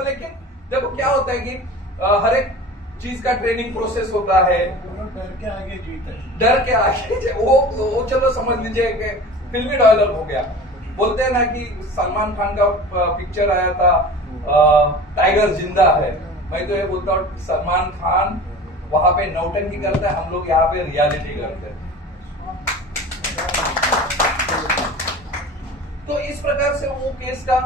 लेकिन देखो क्या होता है कि हर एक चीज का ट्रेनिंग प्रोसेस होता है। डर के आगे जीत है। डर के आगे वो चलो समझ लीजिए कि फिल्मी डायलॉग हो गया। बोलते हैं ना कि सलमान खान का पिक्चर आया था टाइगर जिंदा है। मैं तो ये बोलता हूँ सलमान खान वहां पे नौटंकी करता है, हम लोग यहाँ पे रियलिटी करते हैं। तो इस प्रकार से वो केस का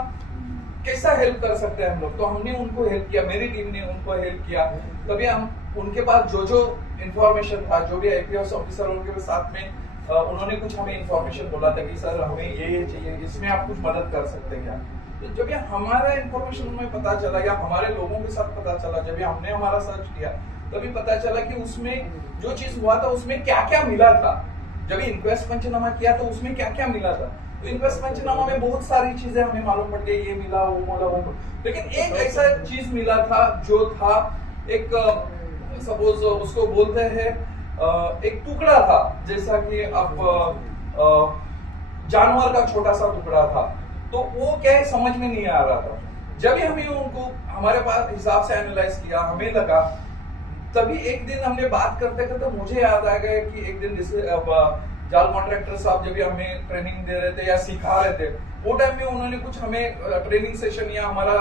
कैसा हेल्प कर सकते हैं हम लोग, तो हमने उनको हेल्प किया, मेरी टीम ने उनको हेल्प किया। तभी हम उनके पास जो इंफॉर्मेशन था, जो भी आईपीएस ऑफिसर उनके साथ में उन्होंने कुछ हमें इंफॉर्मेशन बोला था कि सर हमें ये चाहिए, इसमें आप कुछ मदद कर सकते हैं क्या। तो जब ये हमारा इंफॉर्मेशन हमें पता चला या हमारे लोगों के साथ पता चला, जब हमने हमारा सर्च किया तभी पता चला कि उसमें जो चीज हुआ था उसमें क्या क्या मिला था। जब इन्क्वेस्ट पंचनामा किया तो उसमें क्या क्या मिला था, तो इन्वेस्ट पंचनामा में बहुत सारी चीजें हमें मालूम पड़ गई, ये मिला वो मिला वो, लेकिन एक ऐसा चीज मिला था जो था एक सपोज उसको बोलते हैं एक टुकड़ा था, जैसा कि आप जानवर का छोटा सा टुकड़ा था। तो वो क्या है समझ में नहीं आ रहा था। जब ही हमें उनको हमारे पास हिसाब से एनालाइज किया, हमें लगा, तभी एक दिन हमने बात करते करते मुझे याद आ गया कि एक दिन जाल कॉन्ट्रैक्टर साहब जब भी हमें ट्रेनिंग दे रहे थे या सिखा रहे थे, वो टाइम में उन्होंने कुछ हमें ट्रेनिंग सेशन या हमारा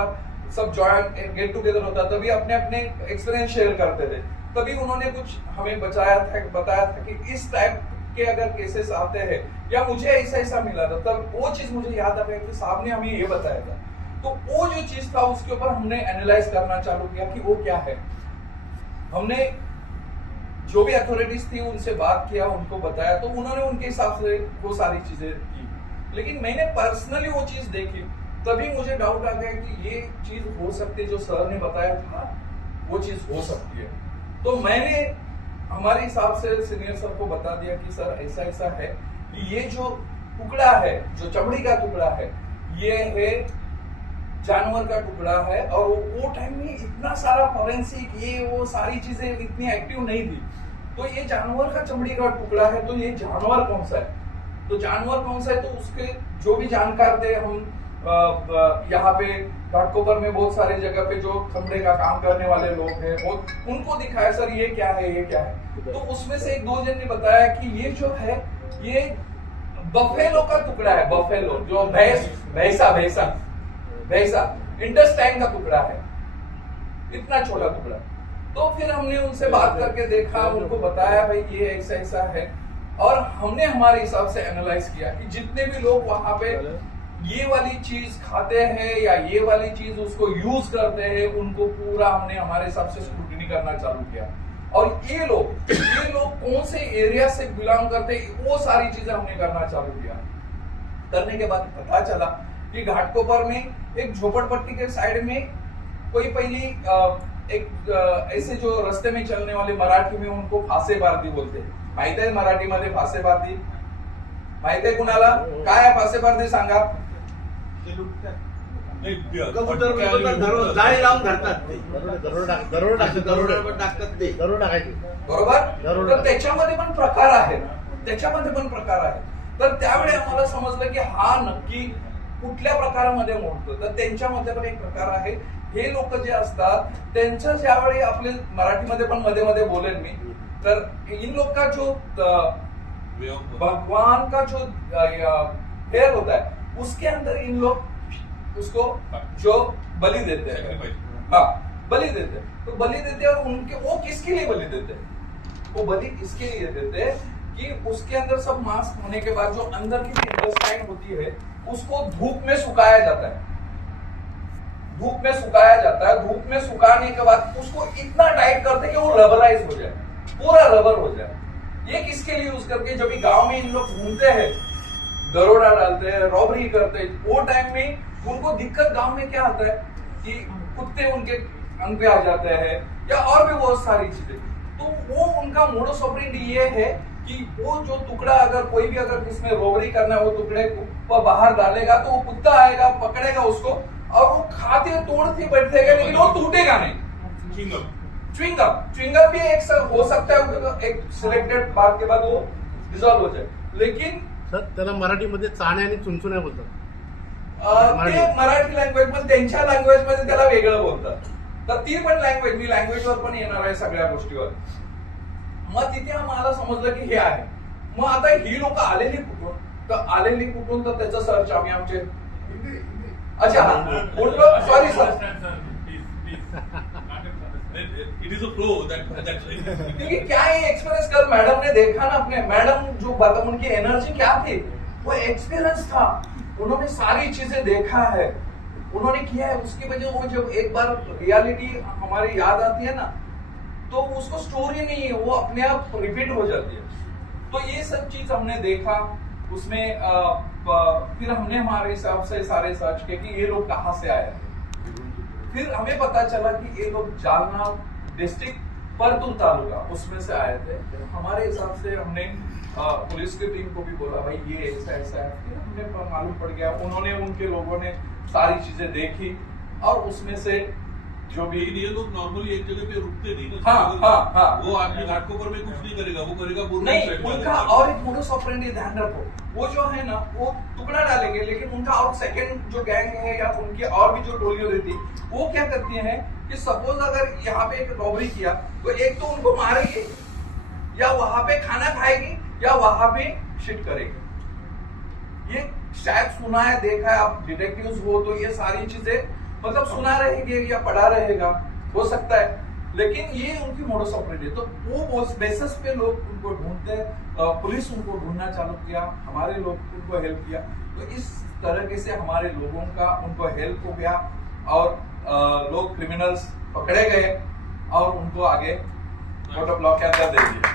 सब जॉइंट गेट टुगेदर होता तभी अपने अपने एक्सपीरियंस शेयर करते थे। तभी उन्होंने कुछ हमें बताया था कि इस टाइप के अगर केसेस आते हैं या मुझे ऐसा ऐसा मिला था, तब वो चीज मुझे याद आ गया कि साहब ने हमें ये बताया था। तो वो जो चीज था उसके ऊपर हमने एनालाइज करना चालू किया कि वो क्या है। हमने जो भी अथॉरिटीज थी उनसे बात किया, उनको बताया, तो उन्होंने उनके हिसाब से वो सारी चीजें की। लेकिन मैंने पर्सनली वो चीज देखी, तभी मुझे डाउट आ गया कि ये चीज हो सकती है, जो सर ने बताया था वो चीज हो सकती है। तो मैंने हमारे हिसाब से सीनियर सर को बता दिया कि सर ऐसा ऐसा है कि ये जो टुकड़ा है, जो चमड़ी का टुकड़ा है, ये है जानवर का टुकड़ा है। और वो टाइम में इतना सारा फॉरेंसिक ये वो सारी चीजें इतनी एक्टिव नहीं थी। तो ये जानवर का चमड़ी का टुकड़ा है, तो ये जानवर कौन सा है, तो जानवर कौन सा है, तो उसके जो भी जानकार थे, हम यहाँ पे घाटकोपर में बहुत सारे जगह पे जो चमड़े का काम करने वाले लोग हैं, वो उनको दिखाया सर ये क्या है ये क्या है। तो उसमें से एक दो जन ने बताया कि ये जो है ये बफेलो का टुकड़ा है, बफेलो जो भैंसा इंटेस्टाइन का टुकड़ा है, इतना छोटा टुकड़ा। तो फिर हमने उनसे बात करके देखा, उनको बताया भाई ये ऐसा ऐसा है, और हमने हमारे हिसाब से एनालाइज किया कि जितने भी लोग वहां पे ये वाली चीज खाते हैं या ये वाली चीज उसको यूज करते हैं, उनको पूरा हमने हमारे हिसाब से स्क्रूटिनी करना चालू किया। और ये लोग कौन से एरिया से बिलोंग करते हैं, वो सारी चीजें हमने करना चालू किया। करने के बाद पता चला कि घाटकोपर में एक झोपड़पट्टी के साइड में कोई पहली एक ऐसे जो रस्ते में चलने वाले, मराठी में उनको फासेबार्दी बोलते हैं, माहित आहे मराठीमध्ये फासेबार्दी माहित आहे कुणाला, काय आहे फासेबार्दी सांगा। कबूतर जाळी लावून धरतात ते, दरोड टाकतात ते, बरोबर। तर त्याच्यामध्ये पण प्रकार आहेत, तर त्यावेळी आम्हाला समजलं की हा नक्की कुठल्या प्रकारामध्ये मोडतो। तर त्यांच्यामध्ये पण एक प्रकार आहे, हे लोक जे असतात त्यांच्या ज्यावेळी आपले मराठीमध्ये पण मध्ये मध्ये बोलेन मी, तर इन लोग का जो भगवान का जो हेयर होता है उसके अंदर इन लोग उसको जो बलि देते हैं, हाँ बलि देते हैं। तो बलि देते हैं, और उनके वो किसके लिए बलि देते हैं, वो बलि इसके लिए देते हैं कि उसके अंदर सब मांस होने के बाद जो अंदर की इंटेस्टाइन होती है उसको धूप में सुखाया जाता है, धूप में सुखाने के बाद उसको इतना टाइट करते हैं कि वो रबराइज हो जाए, पूरा रबर हो जाए। ये किसके लिए यूज करके, जब भी गांव में इन लोग घूमते हैं, दरोड़ा डालते हैं, रॉबरी करते हैं, वो टाइम में उनको दिक्कत गांव में क्या आता है कि कुत्ते उनके अंग पे आ जाते हैं या और भी बहुत सारी चीजें। तो वो उनका मोडस ऑपरेंडी ये है कि वो जो टुकड़ा अगर कोई भी अगर किसमें रॉबरी करना है, वो टुकड़े को बाहर डालेगा तो वो कुत्ता आएगा, पकड़ेगा उसको और वो खाते तोड़ते बैठेगा, लेकिन वो टूटेगा नहीं। च्युइंगम भी एक हो सकता है, एक सिलेक्टेड बात के बाद वो डिसॉल्व हो जाए, लेकिन सर त्याला मराठीमध्ये चाणे आणि चुनचुण्या बोलतात। ते मराठी लँग्वेज पण त्यांच्या लँग्वेज मध्ये त्याला वेगळं बोलतात. तर ती पण लँग्वेज, मी लँग्वेजवर पण येणार आहे सगळ्या गोष्टीवर. मग तिथे आम्हाला समजलं की हे आहे. मग आता ही लोक आलेली कुठून, तर त्याचं सर्च आम्ही आमचे अच्छा sorry sir It is a flow that क्योंकि क्या ये एक्सपीरियंस कल मैडम ने देखा ना, अपने मैडम जो बात, उनकी एनर्जी क्या थी, वो एक्सपीरियंस था. उन्होंने सारी चीजें देखा है, उन्होंने किया है. उसकी वजह वो जब एक बार रियलिटी हमारी याद आती है ना, तो उसको स्टोरी नहीं है, वो अपने आप रिपीट हो जाती है. तो ये सब चीज हमने देखा उसमें. फिर हमने हमारे हिसाब से सारे सर्च किए कि ये लोग कहाँ से आए. फिर हमें पता चला कि ये लोग जालना डिस्ट्रिक्ट परतूर तालुका उसमें से आए थे. हमारे हिसाब से हमने पुलिस की टीम को भी बोला भाई ये ऐसा ऐसा है. फिर हमने मालूम पड़ गया, उन्होंने उनके लोगों ने सारी चीजें देखी और उसमें से जो भी ये लोग नॉर्मली एक जगह पे रुकते नहीं ना. हाँ. वो आदमी घाटकोपर में कुछ नहीं करेगा, वो करेगा नहीं. उनका और एक मोडस ऑपरेंडी ध्यान रखो, वो जो है ना वो टुकड़ा डालेंगे, लेकिन उनका और सेकंड जो गैंग है या उनकी और भी जो टोलियां रहती, वो क्या करती हैं कि सपोज अगर यहाँ पे एक रॉबरी किया तो एक तो उनको मारेगी, या वहां पे खाना खाएगी, या वहां पे शिट करेगी. ये शायद सुना है, देखा है, आप डिटेक्टिव्स हो तो ये सारी चीजें मतलब सुना रहेंगे या पढ़ा रहेगा, हो सकता है. लेकिन ये उनकी मोडस ऑपरेंडी. तो वो बेसिस पे लोग उनको ढूंढते हैं. पुलिस उनको ढूंढना चालू किया, हमारे लोग उनको हेल्प किया. तो इस तरीके से हमारे लोगों का उनको हेल्प हो गया और लोग क्रिमिनल्स पकड़े गए और उनको आगे कोर्ट ऑफ लॉ के अंदर दे दिया.